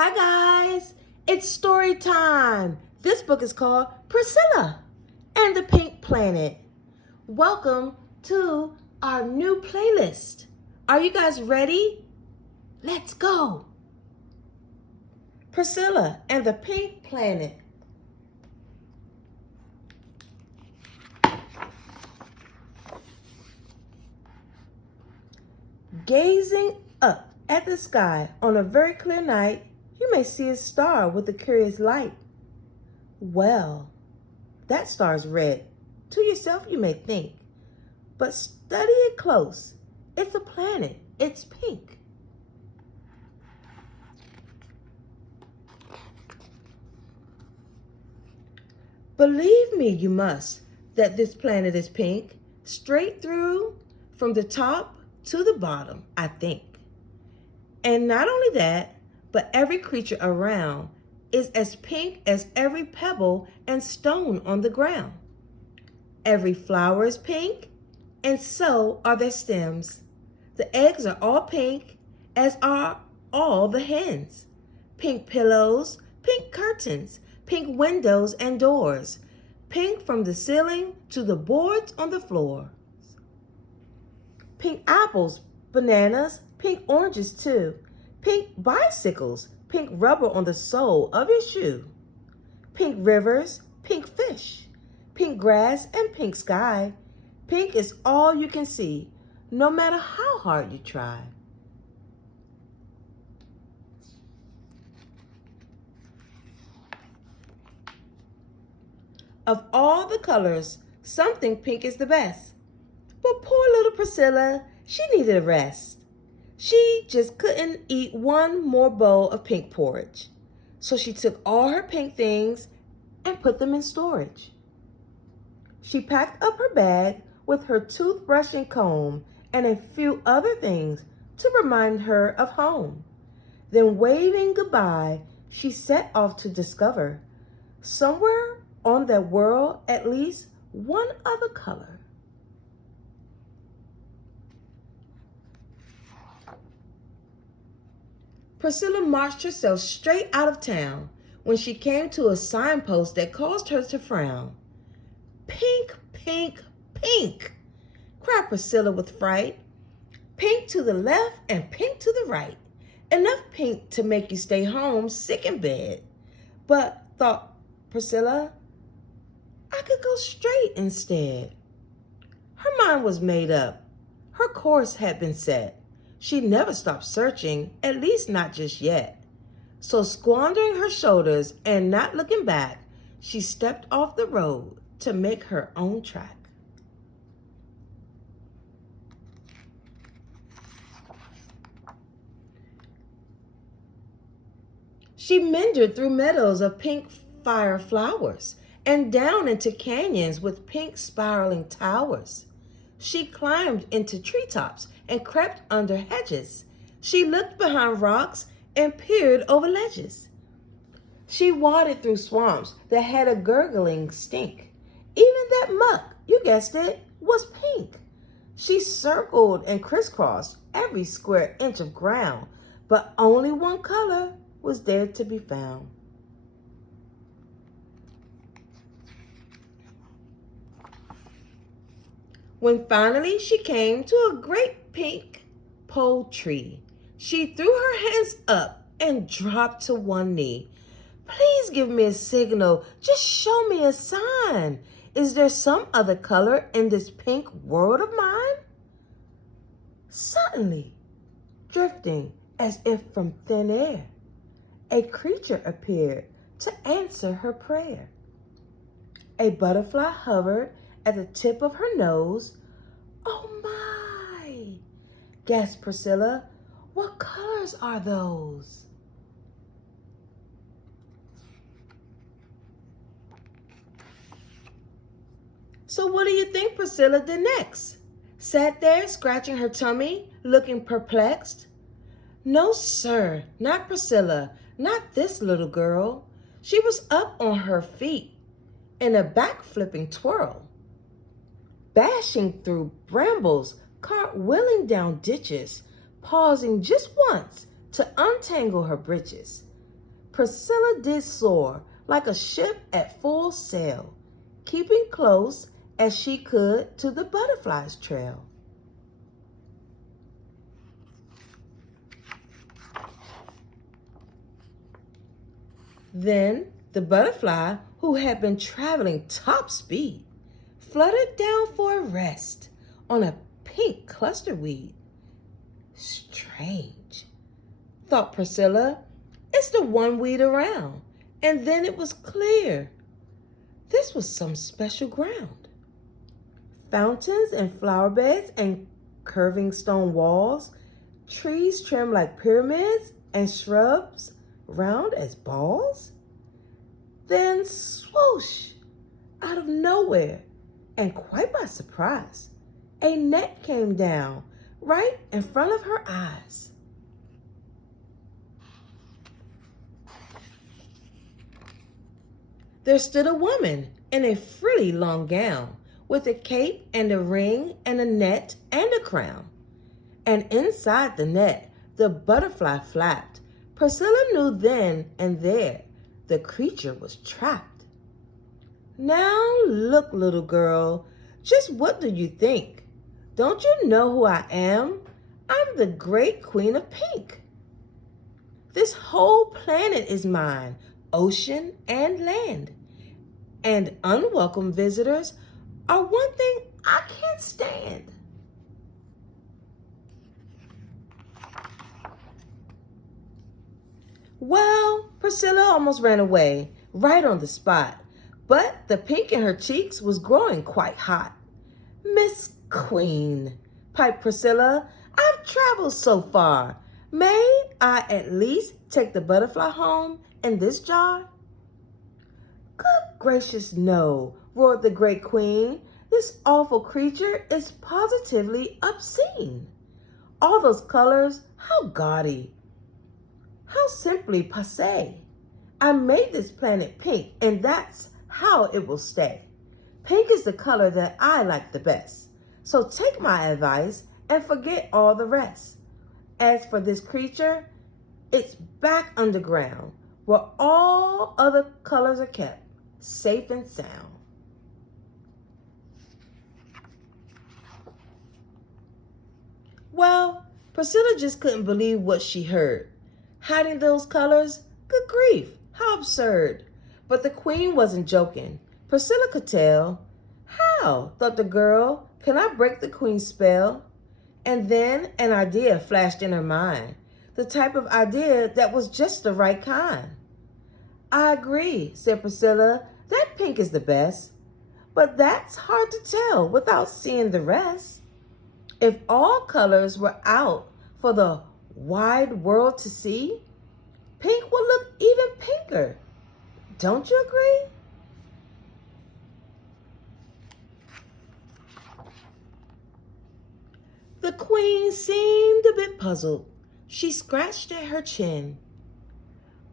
Hi guys, it's story time. This book is called Priscilla and the Pink Planet. Welcome to our new playlist. Are you guys ready? Let's go. Priscilla and the Pink Planet. Gazing up at the sky on a very clear night, you may see a star with a curious light. Well, that star's red. To yourself you may think, but study it close. It's a planet. It's pink. Believe me, you must, that this planet is pink, straight through from the top to the bottom, I think. And not only that, but every creature around is as pink as every pebble and stone on the ground. Every flower is pink, and so are their stems. The eggs are all pink, as are all the hens. Pink pillows, pink curtains, pink windows and doors, pink from the ceiling to the boards on the floor. Pink apples, bananas, pink oranges too, pink bicycles, pink rubber on the sole of your shoe, pink rivers, pink fish, pink grass and pink sky. Pink is all you can see, no matter how hard you try. Of all the colors, some think pink is the best. But poor little Priscilla, she needed a rest. She just couldn't eat one more bowl of pink porridge. So she took all her pink things and put them in storage. She packed up her bag with her toothbrush and comb and a few other things to remind her of home. Then waving goodbye, she set off to discover somewhere on that world at least one other color. Priscilla marched herself straight out of town when she came to a signpost that caused her to frown. Pink, pink, pink, cried Priscilla with fright. Pink to the left and pink to the right. Enough pink to make you stay home sick in bed. But, thought Priscilla, I could go straight instead. Her mind was made up. Her course had been set. She never stopped searching, at least not just yet. So squandering her shoulders and not looking back, she stepped off the road to make her own track. She meandered through meadows of pink fire flowers and down into canyons with pink spiraling towers. She climbed into treetops and crept under hedges. She looked behind rocks and peered over ledges. She waded through swamps that had a gurgling stink. Even that muck, you guessed it, was pink. She circled and crisscrossed every square inch of ground, but only one color was there to be found. When finally she came to a great pink pole tree, she threw her hands up and dropped to one knee. Please give me a signal. Just show me a sign. Is there some other color in this pink world of mine? Suddenly, drifting as if from thin air, a creature appeared to answer her prayer. A butterfly hovered at the tip of her nose. Oh my, gasped Priscilla. What colors are those? So what do you think Priscilla did next? Sat there scratching her tummy, looking perplexed? No, sir, not Priscilla, not this little girl. She was up on her feet in a back-flipping twirl, bashing through brambles, cartwheeling down ditches, pausing just once to untangle her breeches. Priscilla did soar like a ship at full sail, keeping close as she could to the butterfly's trail. Then the butterfly, who had been traveling top speed, fluttered down for a rest on a pink cluster weed. Strange, thought Priscilla. It's the one weed around. And then it was clear. This was some special ground. Fountains and flower beds and curving stone walls, trees trimmed like pyramids and shrubs round as balls. Then swoosh, out of nowhere, and quite by surprise, a net came down right in front of her eyes. There stood a woman in a frilly long gown, with a cape and a ring and a net and a crown. And inside the net the butterfly flapped. Priscilla knew then and there the creature was trapped. Now look, little girl, just what do you think? Don't you know who I am? I'm the great queen of pink. This whole planet is mine, ocean and land. And unwelcome visitors are one thing I can't stand. Well, Priscilla almost ran away, right on the spot. But the pink in her cheeks was growing quite hot. Miss Queen, piped Priscilla, I've traveled so far. May I at least take the butterfly home in this jar? Good gracious no, roared the great queen. This awful creature is positively obscene. All those colors, how gaudy. How simply passé. I made this planet pink, and that's how it will stay. Pink is the color that I like the best. So take my advice and forget all the rest. As for this creature, it's back underground, where all other colors are kept, safe and sound. Well, Priscilla just couldn't believe what she heard. Hiding those colors? Good grief, how absurd. But the queen wasn't joking. Priscilla could tell. How, thought the girl, can I break the queen's spell? And then an idea flashed in her mind, the type of idea that was just the right kind. I agree, said Priscilla, that pink is the best. But that's hard to tell without seeing the rest. If all colors were out for the wide world to see, pink would look even pinker. Don't you agree? The queen seemed a bit puzzled. She scratched at her chin.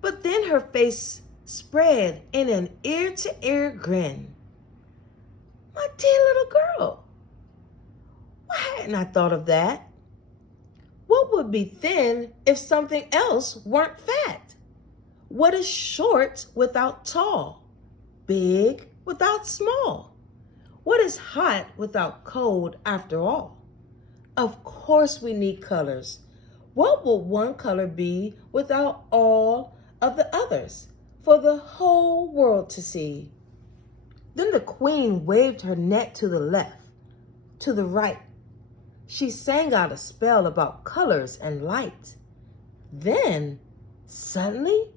But then her face spread in an ear-to-ear grin. My dear little girl, why hadn't I thought of that? What would be thin if something else weren't fat? What is short without tall? Big without small? What is hot without cold after all? Of course we need colors. What would one color be without all of the others for the whole world to see? Then the queen waved her net to the left, to the right. She sang out a spell about colors and light. Then, suddenly,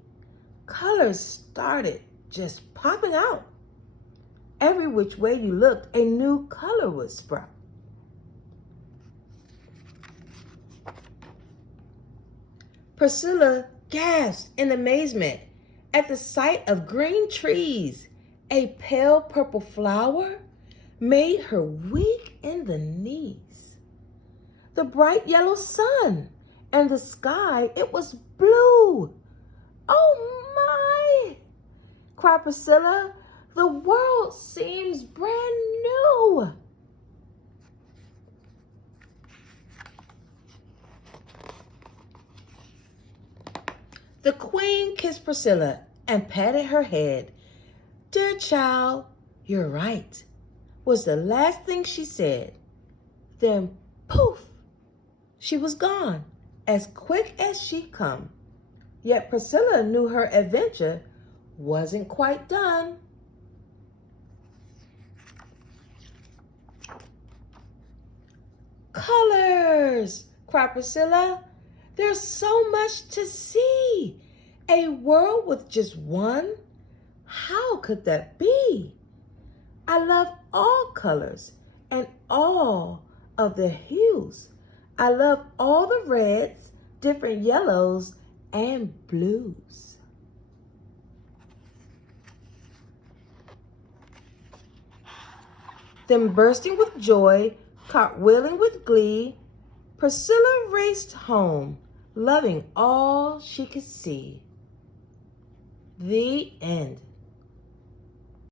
colors started just popping out. Every which way you looked, a new color would sprout. Priscilla gasped in amazement at the sight of green trees. A pale purple flower made her weak in the knees. The bright yellow sun and the sky, it was blue. Oh my, cried Priscilla, the world seems brand new. The queen kissed Priscilla and patted her head. "Dear child, you're right," was the last thing she said. Then, poof, she was gone, as quick as she'd come. Yet Priscilla knew her adventure wasn't quite done. "Colors!" cried Priscilla. "There's so much to see. A world with just one? How could that be? I love all colors and all of the hues. I love all the reds, different yellows, and blues." Then, bursting with joy, cartwheeling with glee, Priscilla raced home, loving all she could see. The end.